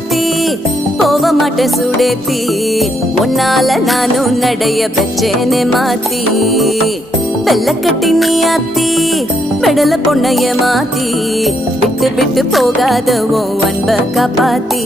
சுத்தி போக மாட்டேன் சுடேத்தி உன்னால நானும் நடைய பெற்றேனே மாத்தி வெள்ளக்கட்டி நீ ஆத்தி பெடல பொண்ணைய மாத்தி விட்டு விட்டு போகாத உன் அன்ப காப்பாத்தி